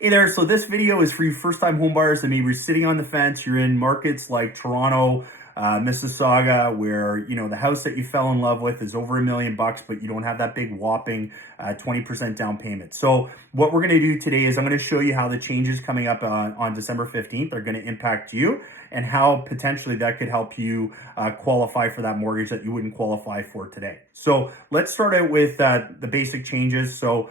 Hey there, so this video is for you first-time homebuyers that maybe you're sitting on the fence. You're in markets like Toronto, Mississauga, where the house that you fell in love with is over $1 million, but you don't have that big whopping 20% down payment. So what we're going to do today is I'm going to show you how the changes coming up on December 15th are going to impact you and how potentially that could help you qualify for that mortgage that you wouldn't qualify for today. So let's start out with the basic changes. So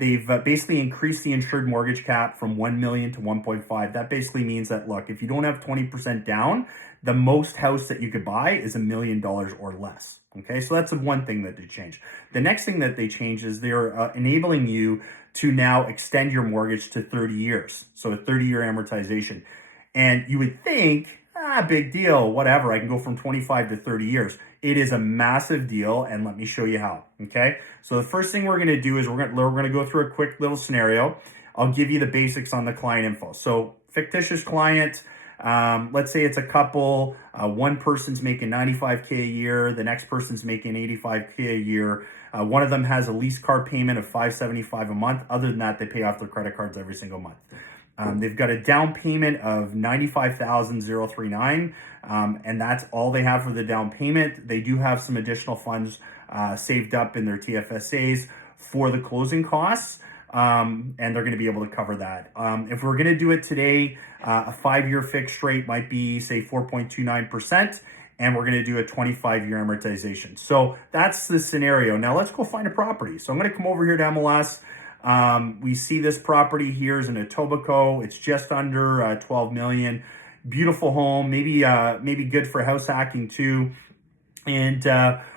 they've basically increased the insured mortgage cap from 1 million to 1.5. That basically means that, look, if you don't have 20% down, the most house that you could buy is $1 million or less. Okay, so that's one thing that they changed. The next thing that they changed is they're enabling you to now extend your mortgage to 30 years. So a 30-year amortization. And you would think, big deal, whatever, I can go from 25 to 30 years. It is a massive deal, and let me show you how, okay? So the first thing we're gonna do is we're gonna go through a quick little scenario. I'll give you the basics on the client info. So fictitious client, let's say it's a couple, one person's making 95K a year, the next person's making 85K a year. One of them has a lease car payment of $575 a month. Other than that, they pay off their credit cards every single month. They've got a down payment of $95,039, and that's all they have for the down payment. They do have some additional funds saved up in their TFSAs for the closing costs, and they're going to be able to cover that. If we're going to do it today, a 5-year fixed rate might be, say, 4.29%, and we're going to do a 25-year amortization. So that's the scenario. Now let's go find a property. So I'm going to come over here to MLS. We see this property here is in Etobicoke. It's just under 12 million. Beautiful home, maybe good for house hacking too. And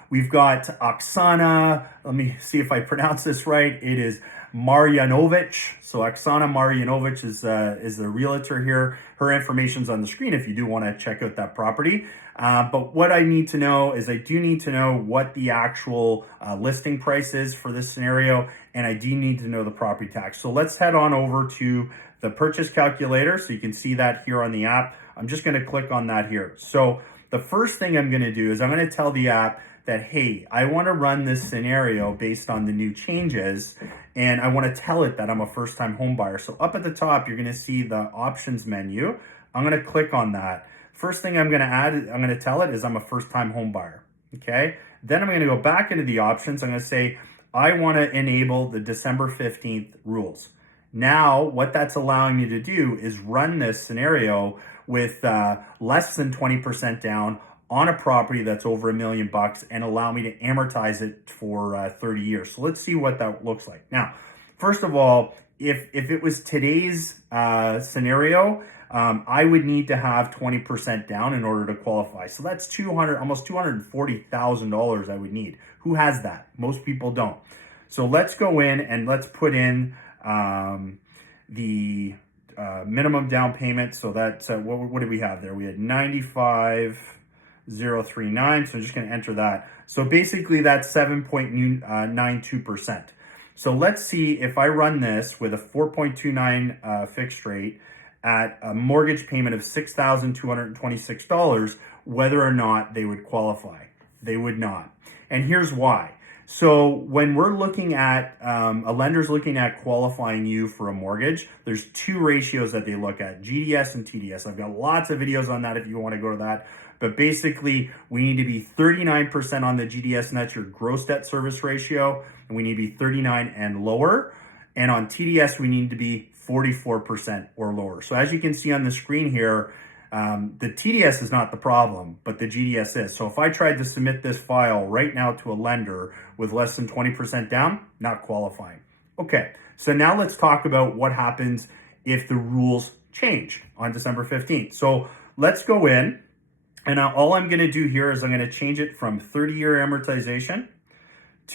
we've got Oksana. Let me see if I pronounce this right. It is Marjanovic. So Oksana Marjanovic is the realtor here. Her information's on the screen if you do want to check out that property. But what I need to know is I do need to know what the actual listing price is for this scenario, and I do need to know the property tax. So let's head on over to the purchase calculator so you can see that here on the app. I'm just going to click on that here. So the first thing I'm going to do is I'm going to tell the app that, hey, I want to run this scenario based on the new changes, and I want to tell it that I'm a first-time home buyer. So up at the top, you're going to see the options menu. I'm going to click on that. First thing I'm going to tell it is I'm a first-time home buyer, okay? Then I'm going to go back into the options. I'm going to say, I want to enable the December 15th rules. Now, what that's allowing me to do is run this scenario with less than 20% down on a property that's over $1 million and allow me to amortize it for 30 years. So let's see what that looks like. Now, first of all, if it was today's scenario, I would need to have 20% down in order to qualify. So that's almost $240,000 I would need. Who has that? Most people don't. So let's go in and let's put in the minimum down payment. So that's what did we have there? We had 95,039. So I'm just going to enter that. So basically that's 7.92%. So let's see if I run this with a 4.29 fixed rate at a mortgage payment of $6,226, whether or not they would qualify. They would not. And here's why. So when we're looking at, a lender's looking at qualifying you for a mortgage, there's two ratios that they look at, GDS and TDS. I've got lots of videos on that if you want to go to that. But basically, we need to be 39% on the GDS, and that's your gross debt service ratio. And we need to be 39 and lower. And on TDS, we need to be 44% or lower. So as you can see on the screen here, the TDS is not the problem, but the GDS is. So if I tried to submit this file right now to a lender with less than 20% down, not qualifying. Okay, so now let's talk about what happens if the rules change on December 15th. So let's go in, and all I'm gonna do here is I'm gonna change it from 30-year amortization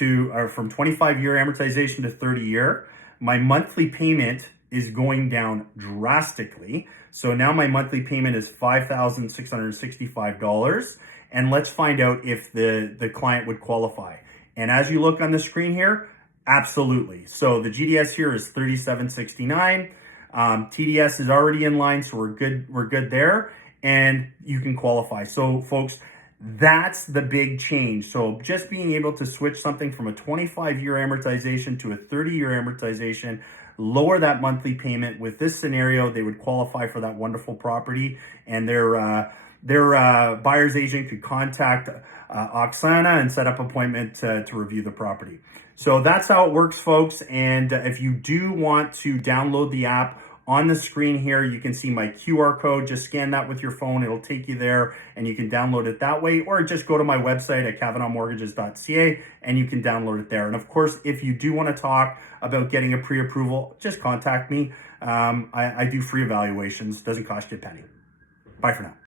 or from 25-year amortization to 30-year. My monthly payment is going down drastically. So now my monthly payment is $5,665. And let's find out if the client would qualify. And as you look on the screen here, absolutely. So the GDS here is $3,769. TDS is already in line, so we're good there. And you can qualify. So folks, that's the big change. So just being able to switch something from a 25-year amortization to a 30-year amortization lower that monthly payment. With this scenario, they would qualify for that wonderful property, and their buyer's agent could contact Oksana and set up an appointment to review the property. So that's how it works, folks. And if you do want to download the app, on the screen here, you can see my QR code. Just scan that with your phone. It'll take you there, and you can download it that way, or just go to my website at kavanaghmortgages.ca, and you can download it there. And of course, if you do want to talk about getting a pre-approval, just contact me. I do free evaluations. Doesn't cost you a penny. Bye for now.